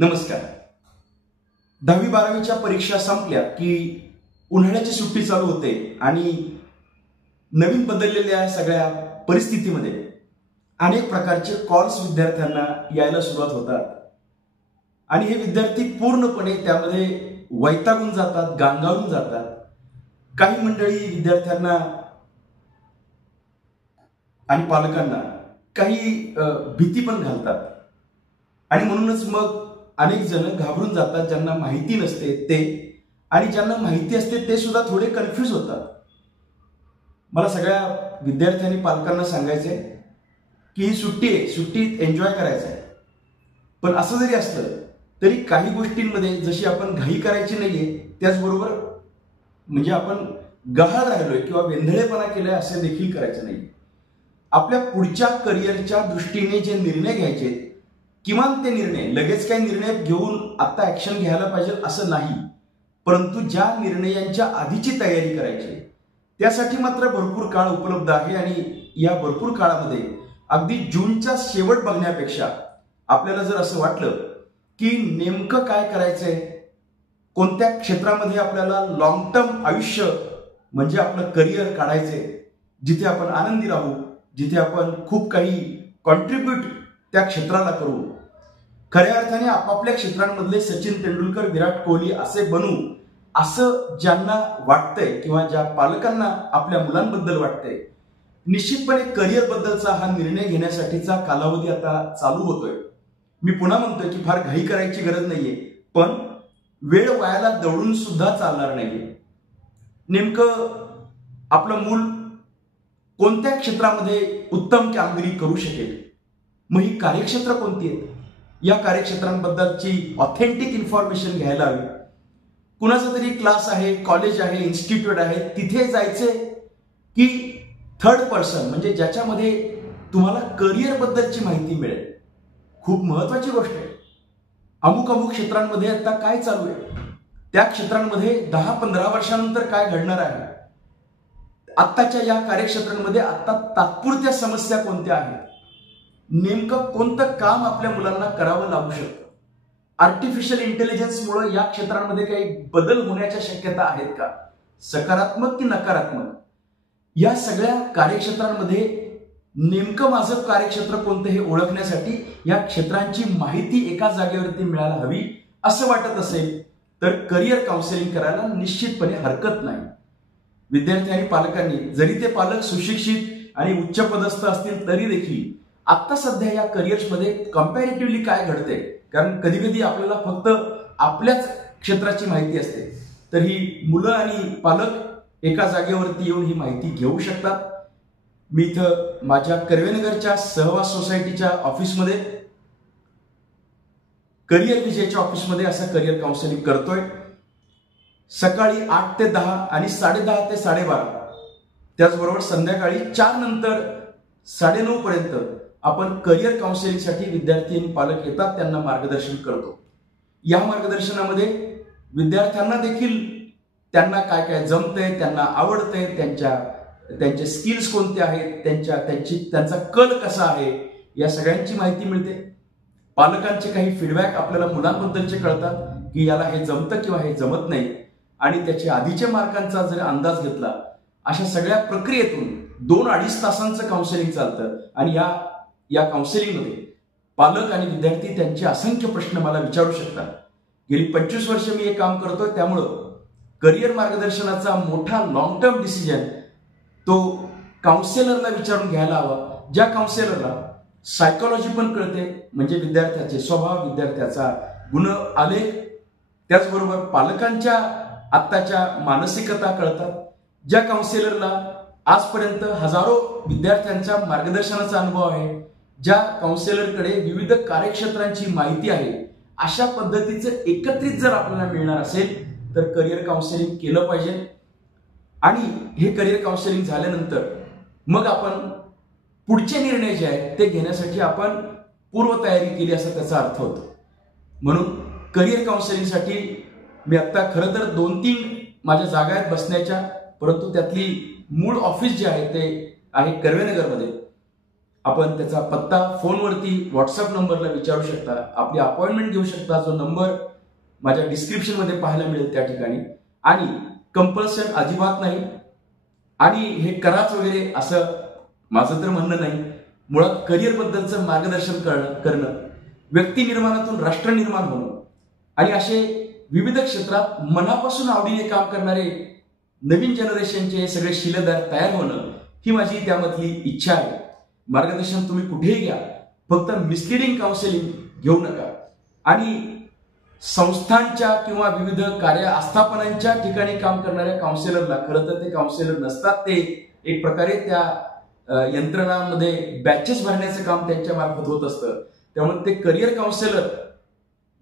नमस्कार. 10वी-12वीच्या परीक्षा संपल्या की उन्हाळ्याची सुट्टी चालू होते आणि नवीन बदललेल्या सगळ्या परिस्थितीमध्ये अनेक प्रकारचे कॉल्स विद्यार्थ्यांना यायला सुरुवात होतात आणि हे विद्यार्थी पूर्णपणे त्यामध्ये वैतागून जातात, गांगावून जातात. काही मंडळी विद्यार्थ्यांना आणि पालकांना काही भीती पण घालतात आणि म्हणूनच मग अनेक जण घाबरून जातात. ज्यांना माहिती नसते ते आणि ज्यांना माहिती असते ते सुद्धा थोडे कन्फ्यूज होतात. मला सगळ्या विद्यार्थी आणि पालकांना सांगायचंय की ही सुट्टी आहे, सुट्टीत एन्जॉय करायचं आहे. पण असं जरी असलं तरी काही गोष्टींमध्ये जशी आपण घाई करायची नाहीये, त्याचबरोबर म्हणजे आपण गहाळ राहिलोय किंवा वेंधळेपणा केलाय असे देखील करायचं नाही. आपल्या पुढच्या करिअरच्या दृष्टीने जे निर्णय घ्यायचे, किमान ते निर्णय लगेच काही निर्णय घेऊन आता ऍक्शन घ्यायला पाहिजे असं नाही, परंतु ज्या निर्णयांच्या आधीची तयारी करायची त्यासाठी मात्र भरपूर काळ उपलब्ध आहे. आणि या भरपूर काळामध्ये अगदी जूनचा शेवट बघण्यापेक्षा आपल्याला जर असं वाटलं की नेमकं काय करायचंय, कोणत्या क्षेत्रामध्ये आपल्याला लॉंग टर्म आयुष्य म्हणजे आपलं करिअर काढायचंय, जिथे आपण आनंदी राहू, जिथे आपण खूप काही कॉन्ट्रीब्यूट त्या क्षेत्राला करू, खऱ्या अर्थाने आपापल्या क्षेत्रांमधले सचिन तेंडुलकर, विराट कोहली असे बनू, असं ज्यांना वाटतंय किंवा ज्या पालकांना आपल्या मुलांबद्दल वाटतंय, निश्चितपणे करिअर बद्दलचा हा निर्णय घेण्यासाठीचा कालावधी आता चालू होतोय. मी पुन्हा म्हणतोय की फार घाई करायची गरज नाहीये, पण वेळ वायाला दौडून सुद्धा चालणार नाहीये. नेमकं आपलं मूल कोणत्या क्षेत्रामध्ये उत्तम कामगिरी करू शकेल, मग ही कार्यक्षेत्र कोणती आहेत, या कार्यक्षेत्रांबद्दलची ऑथेंटिक इन्फॉर्मेशन घ्यायला हवी. कुणाचा तरी क्लास आहे, कॉलेज आहे, इन्स्टिट्यूट आहे, तिथे जायचे की थर्ड पर्सन म्हणजे ज्याच्यामध्ये तुम्हाला करिअर बद्दलची माहिती मिळेल. खूप महत्वाची गोष्ट आहे. अमुक अमुक क्षेत्रांमध्ये आता काय चालू आहे, त्या क्षेत्रांमध्ये 10-15 वर्षानंतर काय घडणार आहे, आत्ताच्या या कार्यक्षेत्रांमध्ये आता तात्पुरत्या समस्या कोणत्या आहेत, नेमकं कोणतं काम आपल्या मुलांना करावं लागू शकतं, आर्टिफिशियल इंटेलिजन्समुळे या क्षेत्रांमध्ये काही बदल होण्याच्या शक्यता आहेत का, सकारात्मक की नकारात्मक, या सगळ्या कार्यक्षेत्रांमध्ये नेमकं माझं कार्यक्षेत्र कोणतं हे ओळखण्यासाठी या क्षेत्रांची माहिती एका जागेवरती मिळायला हवी असं वाटत असेल तर करिअर काउन्सिलिंग करायला निश्चितपणे हरकत नाही. विद्यार्थी आणि पालकांनी, जरी ते पालक सुशिक्षित आणि उच्च पदस्थ असतील तरी देखील आता सध्या या करिअर्समध्ये कम्पॅरेटिव्हली काय घडते, कारण कधी कधी आपल्याला फक्त आपल्याच क्षेत्राची माहिती असते, तर ही मुलं आणि पालक एका जागेवरती येऊन ही माहिती घेऊ शकतात. मी इथं माझ्या कर्वेनगरच्या सहवास सोसायटीच्या ऑफिसमध्ये, करिअर विजयच्या ऑफिसमध्ये असं करिअर काउन्सिलिंग करतोय. सकाळी 8 ते 10 आणि 10:30 ते 12:30, त्याचबरोबर संध्याकाळी 4 नंतर 9:30 पर्यंत आपण करिअर काउन्सिलिंगसाठी विद्यार्थी आणि पालक येतात, त्यांना मार्गदर्शन करतो. या मार्गदर्शनामध्ये विद्यार्थ्यांना देखील त्यांना काय काय जमतंय, त्यांना आवडतंय, त्यांचे स्किल्स कोणते आहेत, त्यांचा कल कसा आहे, या सगळ्यांची माहिती मिळते. पालकांचे काही फीडबॅक आपल्याला मुलांबद्दलचे कळतात की याला हे जमतं किंवा हे जमत नाही, आणि त्याच्या आधीच्या मार्कांचा जर अंदाज घेतला, अशा सगळ्या प्रक्रियेतून 2-2.5 तासांचं काउन्सिलिंग चालतं. आणि या काउन्सिलिंगमध्ये पालक आणि विद्यार्थी त्यांचे असंख्य प्रश्न मला विचारू शकतात. गेली 25 वर्ष मी हे काम करतोय, त्यामुळं करिअर मार्गदर्शनाचा मोठा लॉंग टर्म डिसिजन तो काउन्सिलरला विचारून घ्यायला हवा, ज्या काउन्सिलरला सायकोलॉजी पण कळते, म्हणजे विद्यार्थ्याचे स्वभाव, विद्यार्थ्याचा गुण आलेख, त्याचबरोबर पालकांच्या आत्ताच्या मानसिकता कळतात, ज्या काउन्सिलरला आजपर्यंत हजारो विद्यार्थ्यांच्या मार्गदर्शनाचा अनुभव आहे, ज्या काउन्सिलरकडे विविध कार्यक्षेत्रांची माहिती आहे. अशा पद्धतीचं एकत्रित जर आपल्याला मिळणार असेल तर करिअर काउन्सिलिंग केलं पाहिजे. आणि हे करिअर काउन्सिलिंग झाल्यानंतर मग आपण पुढचे निर्णय जे आहेत ते घेण्यासाठी आपण पूर्वतयारी केली असं त्याचा अर्थ होतो. म्हणून करिअर काउन्सिलिंगसाठी मी आता खरं तर 2-3 माझ्या जागा आहेत बसण्याच्या, परंतु त्यातली मूळ ऑफिस जे आहे ते आहे कर्वेनगरमध्ये. आपण त्याचा पत्ता फोनवरती व्हॉट्सअप नंबरला विचारू शकता, आपली अपॉइंटमेंट घेऊ शकता, जो नंबर माझ्या डिस्क्रिप्शन मध्ये पाहायला मिळेल त्या ठिकाणी. आणि कंपल्शन अजिबात नाही आणि हे कराच वगैरे असं माझं तर म्हणणं नाही. मुळात करिअर बद्दलचं मार्गदर्शन करणं, व्यक्ती निर्माणातून राष्ट्र निर्माण होणं आणि असे विविध क्षेत्रात मनापासून आवडीने काम करणारे नवीन जनरेशनचे सगळे शिलेदार तयार होणं ही माझी त्यामधली इच्छा आहे. मार्गदर्शन तुम्ही कुठेही घ्या, फक्त मिसलिडिंग काउन्सिलिंग घेऊ नका. आणि संस्थांच्या किंवा विविध कार्य आस्थापनांच्या ठिकाणी काम करणाऱ्या काउन्सिलरला खरं तर ते काउन्सिलर नसतात, ते एक प्रकारे त्या यंत्रणांमध्ये बॅचेस भरण्याचं काम त्यांच्या मार्फत होत असतं. त्यामुळे ते करिअर काउन्सिलर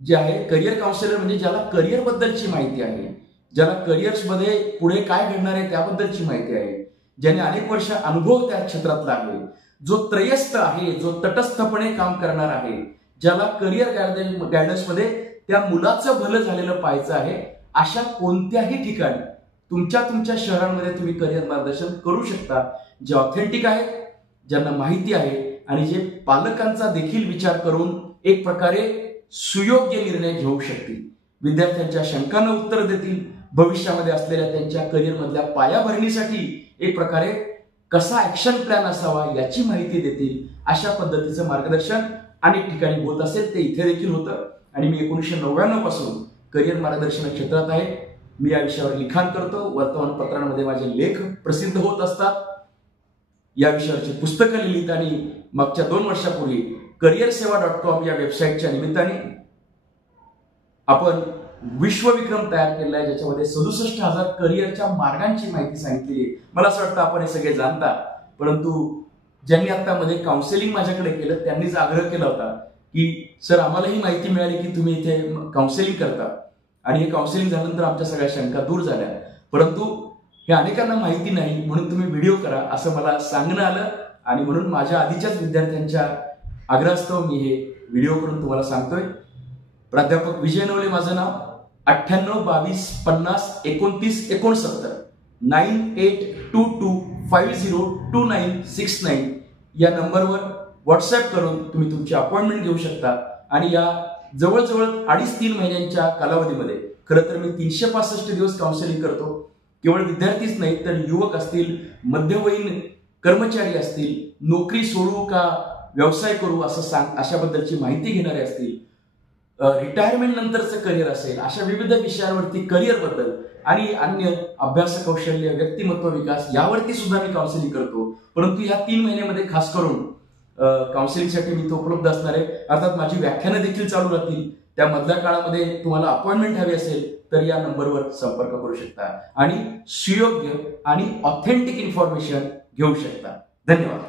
जे आहे, करिअर काउन्सिलर म्हणजे ज्याला करिअर बद्दलची माहिती आहे, ज्याला करिअर्समध्ये पुढे काय घडणार आहे त्याबद्दलची माहिती आहे, ज्याने अनेक वर्ष अनुभव त्या क्षेत्रातला आहे, जो त्रयस्थ आहे, जो तटस्थपणे काम करणार आहे, ज्याला करिअर गायडन्समध्ये त्या मुलाचं भलं झालेलं पाहायचं आहे, अशा कोणत्याही ठिकाणी तुमच्या शहरांमध्ये तुम्ही करिअर मार्गदर्शन करू शकता. जे ऑथेंटिक आहे, ज्यांना माहिती आहे आणि जे पालकांचा देखील विचार करून एक प्रकारे सुयोग्य निर्णय घेऊ शकतील, विद्यार्थ्यांच्या शंकांना उत्तर देतील, भविष्यामध्ये असलेल्या त्यांच्या करिअरमधल्या पायाभरणीसाठी एक प्रकारे कसा ऍक्शन प्लॅन असावा याची माहिती देतील. अशा पद्धतीचं मार्गदर्शन अनेक ठिकाणी होत असेल, ते इथे देखील होतं. आणि मी 1999 पासून करिअर मार्गदर्शन क्षेत्रात आहे. मी या विषयावर लिखाण करतो, वर्तमानपत्रांमध्ये माझे लेख प्रसिद्ध होत असतात. या विषयावरची पुस्तकं लिहिलीत आणि मागच्या 2 वर्षापूर्वी careersewa.com या वेबसाईटच्या निमित्ताने आपण विश्वविक्रम तयार केला आहे, ज्याच्यामध्ये 67,000 करिअरच्या मार्गांची माहिती सांगितली आहे. मला असं वाटतं आपण हे सगळे जाणता, परंतु ज्यांनी आता मध्ये काउन्सिलिंग माझ्याकडे केलं त्यांनीच आग्रह केला होता की सर आम्हाला ही माहिती मिळाली की तुम्ही इथे काउन्सिलिंग करता आणि हे काउन्सिलिंग झाल्यानंतर आमच्या सगळ्या शंका दूर झाल्या, परंतु हे अनेकांना माहिती नाही म्हणून तुम्ही व्हिडिओ करा असं मला सांगणं आलं. आणि म्हणून माझ्या आधीच्याच विद्यार्थ्यांच्या आग्रहास्तव मी हे व्हिडिओ करून तुम्हाला सांगतोय. प्राध्यापक विजय नवले माझं नाव. 98 22 50 29 69 9822502969 या नंबरवर व्हॉट्सअप करून तुम्ही तुमची अपॉइंटमेंट घेऊ शकता. आणि या जवळजवळ 2.5-3 महिन्यांच्या कालावधीमध्ये खरं तर मी 365 दिवस काउन्सिलिंग करतो. केवळ विद्यार्थीच नाही तर युवक असतील, मध्यवयीन कर्मचारी असतील, नोकरी सोडू का व्यवसाय करू अशाबद्दलची माहिती घेणारे असतील, रिटायरमेंट नंतरचं करिअर असेल, अशा विविध विषयांवरती करिअर बद्दल आणि अन्य अभ्यास कौशल्य, व्यक्तिमत्व विकास यावरती सुद्धा मी काउन्सिलिंग करतो. परंतु या 3 महिन्यामध्ये खास करून काउन्सिलिंगसाठी मी तो उपलब्ध असणार आहे. अर्थात माझी व्याख्यानं देखील चालू राहतील. त्या मधल्या काळामध्ये तुम्हाला अपॉइंटमेंट हवी असेल तर या नंबरवर संपर्क करू शकता आणि सुयोग्य आणि ऑथेंटिक इन्फॉर्मेशन घेऊ शकता. धन्यवाद.